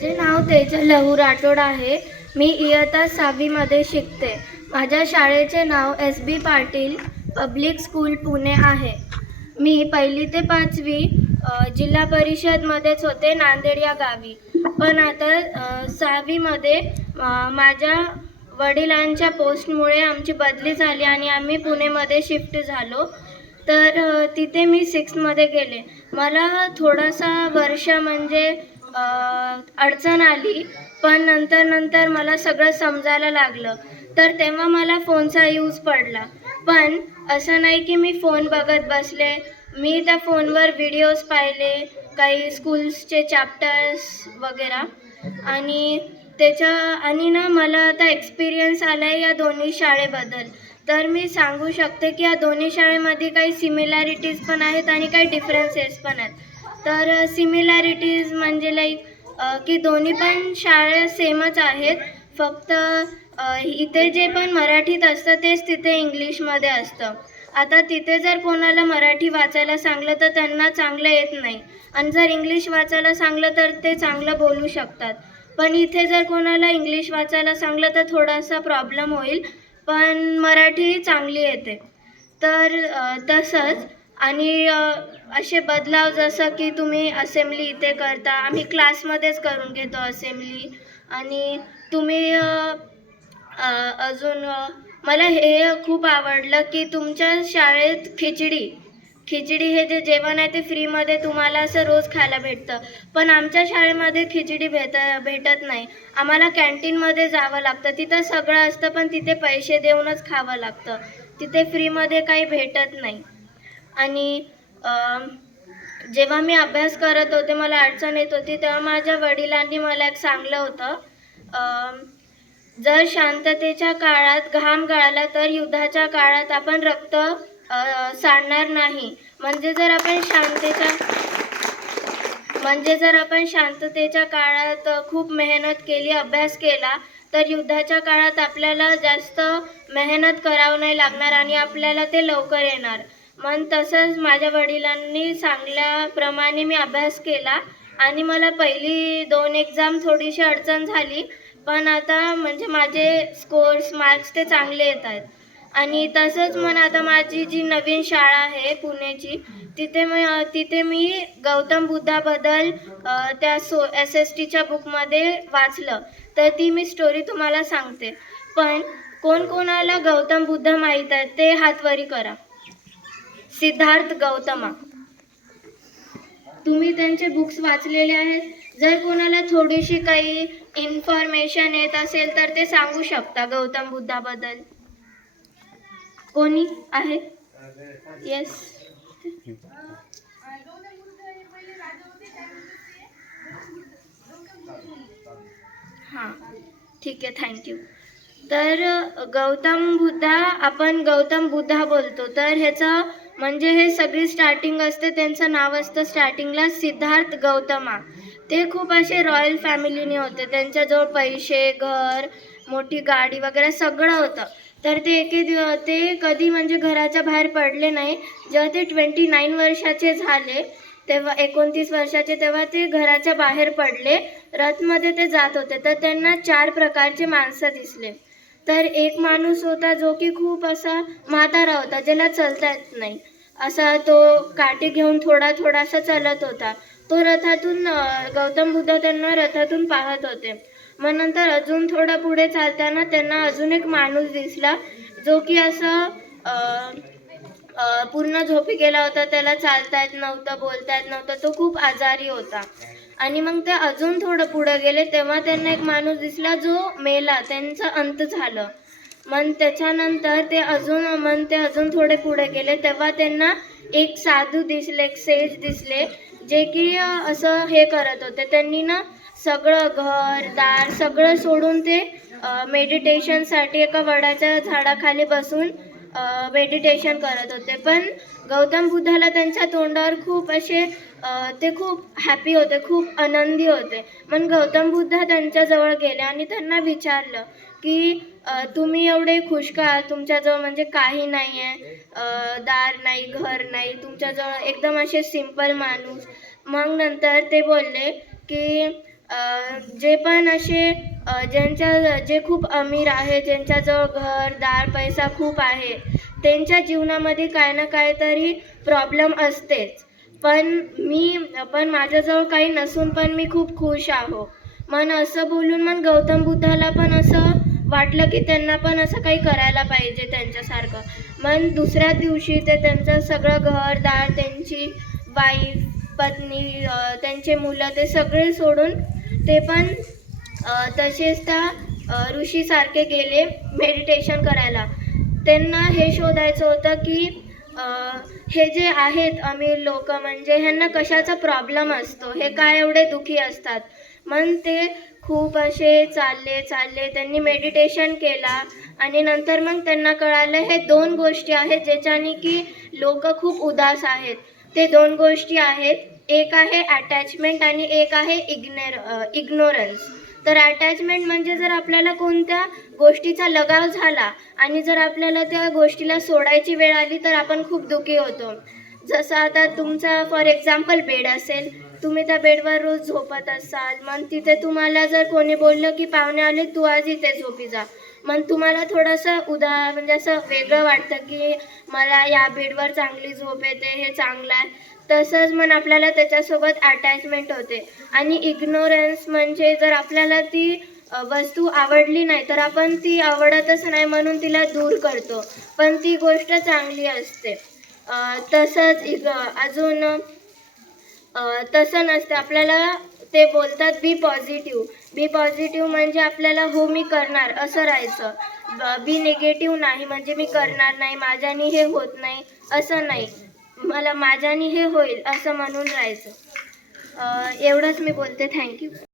माझे नाव तेजल लहू राठोड आहे. मी इयत्ता 6वीमध्ये शिकते. माझ्या शाळेचे नाव SB Patil public school Pune आहे. मी 1ली ते 5वी जिल्हा परिषदमध्येच होते, नांदेड या गावी. पण आता 6वीमध्ये माझ्या वडिलांच्या पोस्टमुळे आमची बदली झाली आणि आम्ही पुणेमध्ये शिफ्ट झालो. तर तिथे मी 6मध्ये गेले. मला थोडासा वर्ष म्हणजे अडचण आली, पण नंतर मला सगळं समजायला लागलं. तर तेव्हा मला फोनचा यूज पडला. पण असं नाही की मी फोन बघत बसले. मी त्या फोनवर व्हिडिओज पाहिले, काही स्कूल्सचे चॅप्टर्स वगैरे. आणि मला आता एक्सपिरियन्स आला आहे या दोन्ही शाळेबद्दल. तर मी सांगू शकते की या दोन्ही शाळेमध्ये काही सिमिलॅरिटीज पण आहेत आणि काही डिफरन्सेस पण आहेत. तर सिमिलॅरिटीज म्हणजे की दोन्ही पण शाळा सेमच आहेत. फक्त इथे जे पण मराठीत असतं तेच तिथे इंग्लिशमध्ये असतं. आता तिथे जर कोणाला मराठी वाचायला सांगलं तर त्यांना चांगलं येत नाही, आणि जर इंग्लिश वाचायला सांगलं तर ते चांगलं बोलू शकतात. पण इथे जर कोणाला इंग्लिश वाचायला सांगलं तर थोडासा प्रॉब्लेम होईल, पण मराठी चांगली येते. तर तसंच. आणि असे बदलाव जसं की तुम्ही असेंब्ली इथे करता, आम्ही क्लासमध्येच करून घेतो असेंब्ली. आणि तुम्ही अजून मला हे खूप आवडलं की तुमच्या शाळेत खिचडी हे जे जेवण आहे ते फ्रीमध्ये तुम्हाला असं रोज खायला भेटतं. पण आमच्या शाळेमध्ये खिचडी भेटत नाही. आम्हाला कॅन्टीनमध्ये जावं लागतं. तिथं सगळं असतं पण तिथे पैसे देऊनच खावं लागतं. तिथे फ्रीमध्ये काही भेटत नाही. आणि जेव्हा मी अभ्यास करत होते, मला अडचण येत होती, तेव्हा माझ्या वडिलांनी मला एक सांगलं होतं, जर शांततेच्या काळात घाम गळाला तर युद्धाच्या काळात आपण रक्त सांडणार नाही. म्हणजे जर आपण शांततेच्या काळात खूप मेहनत केली, अभ्यास केला, तर युद्धाच्या काळात आपल्याला जास्त मेहनत करावं नाही लागणार आणि आपल्याला ते लवकर येणार. मग तसंच माझ्या वडिलांनी सांगल्याप्रमाणे मी अभ्यास केला आणि मला पहिली 2 एक्झाम थोडीशी अडचण झाली, पण आता म्हणजे माझे मार्क्स ते चांगले येत आहेत. आणि तसंच मग आता माझी जी नवीन शाळा आहे पुण्याची, तिथे मी गौतम बुद्धाबद्दल त्या SSTच्या बुकमध्ये वाचलं. तर ती मी स्टोरी तुम्हाला सांगते. पण कोणाला गौतम बुद्ध माहीत आहेत ते हातवरी करा. सिद्धार्थ गौतमा. तुम्ही त्यांचे बुक्स वाचलेले आहेत? जर कोणाला थोडीशी काही इन्फॉर्मेशन येत असेल तर ते सांगू शकता गौतम बुद्धाबद्दल. कोणी आहे? येस. हां, ठीक आहे, थँक्यू. तर आपण गौतम बुद्धा बोलतो, तर ह्याचं म्हणजे हे सगळी स्टार्टिंग असते, त्यांचं नाव असतं स्टार्टिंगला सिद्धार्थ गौतमा. ते खूप असे रॉयल फॅमिलीने होते. त्यांच्याजवळ पैसे, घर, मोठी गाडी वगैरे सगळं होतं. तर ते कधी म्हणजे घराच्या बाहेर पडले नाही. जेव्हा ते 29 वर्षाचे झाले, तेव्हा 29 वर्षाचे, तेव्हा ते घराच्या बाहेर पडले. रथमध्ये ते जात होते, तर त्यांना 4 प्रकारचे माणसं दिसले. तर एक माणूस होता जो की खूप असा म्हातारा होता, ज्याला चालता येत नाही. असा तो काठी घेऊन थोडासा चालत होता. तो गौतम बुद्ध त्यांना रथातून पाहत होते. मग नंतर अजून थोडं पुढे चालताना त्यांना अजून एक माणूस दिसला, जो की असं पूर्ण झोपी गेला होता. त्याला चालता येत नव्हतं, बोलता येत नव्हतं. तो खूप आजारी होता. आणि मग ते अजून थोडं पुढे गेले, तेव्हा त्यांना एक माणूस दिसला जो मेला, त्यांचा अंत झालं. मग त्याच्यानंतर ते अजून थोडे पुढे गेले, तेव्हा त्यांना एक साधू दिसले, एक सेज दिसले, जे की असं हे करत होते. त्यांनी सगळं घर-दार सगळं सोडून ते मेडिटेशनसाठी एका वडाच्या झाडाखाली बसून मेडिटेशन करत होते. पण गौतम बुद्धाला त्यांच्या तोंडावर ते खूप हॅपी होते, खूप आनंदी होते. मग गौतम बुद्ध त्यांच्याजवळ गेले आणि त्यांना विचारलं की तुम्ही एवढे खुश का? तुमच्याजवळ म्हणजे काही नाही आहे, दार नाही, घर नाही, तुमच्याजवळ एकदम असे सिंपल माणूस. मग नंतर ते बोलले की जे पण असे जे खूप अमीर आहे, ज्यांच्याजवळ घर दार पैसा खूप आहे, त्यांच्या जीवनामध्ये काय ना काहीतरी प्रॉब्लेम असतेच. पण माझ्याजवळ काही नसून पण मी खूप खुश आहो. मन असं बोलून मग गौतम बुद्धाला पण असं वाटलं की त्यांना पण असं काही करायला पाहिजे त्यांच्यासारखं. मग दुसऱ्या दिवशी ते त्यांचं सगळं घर-दार, त्यांची वाईफ, पत्नी, त्यांचे मुलं ते सगळे सोडून ते पण तसेच त्या ऋषीसारखे गेले मेडिटेशन करायला. त्यांना हे शोधायचं होतं की अ, हे जे आहेत अमीर लोक म्हणजे ह्यांना कशाचा प्रॉब्लेम असतो, हे काय एवढे दुःखी असतात. मग ते खूप असे चालले त्यांनी मेडिटेशन केला आणि नंतर मग त्यांना कळालं हे दोन गोष्टी आहेत ज्याच्याने की लोक खूप उदास आहेत. ते दोन गोष्टी आहेत, एक आहे अटॅचमेंट आणि एक आहे इग्नोरन्स. तर अटॅचमेंट म्हणजे जर आपल्याला कोणत्या गोष्टीचा लगाव झाला आणि जर आपल्याला त्या गोष्टीला सोडायची वेळ आली तर आपण खूप दुःखी होतो. जसं आता तुमचा फॉर एक्झाम्पल बेड असेल, तुम्ही त्या बेडवर रोज झोपत असाल, मग तिथे तुम्हाला जर कोणी बोललं की पाहुणे आले तू आज इथे झोपी जा, मग तुम्हाला थोडंसं म्हणजे असं वेगळं वाटतं की मला या बेडवर चांगली झोप येते, हे चांगलं आहे. तसंच मग आपल्याला त्याच्यासोबत अटॅचमेंट होते. आणि इग्नोरन्स म्हणजे जर आपल्याला ती वस्तू आवडली नाही तर आपण ती आवडतच नाही म्हणून तिला दूर करतो, पण ती गोष्ट चांगली असते. तसंच अजून तसं नसतं. आपल्याला ते बोलतात बी पॉझिटिव्ह म्हणजे आपल्याला हो मी करणार असं राहायचं. बी निगेटिव्ह नाही म्हणजे मी करणार नाही, माझ्याने हे होत नाही असं नाही, मला माझ्याने हे होईल असं म्हणून राहायचं. एवढंच मी बोलते. थँक्यू.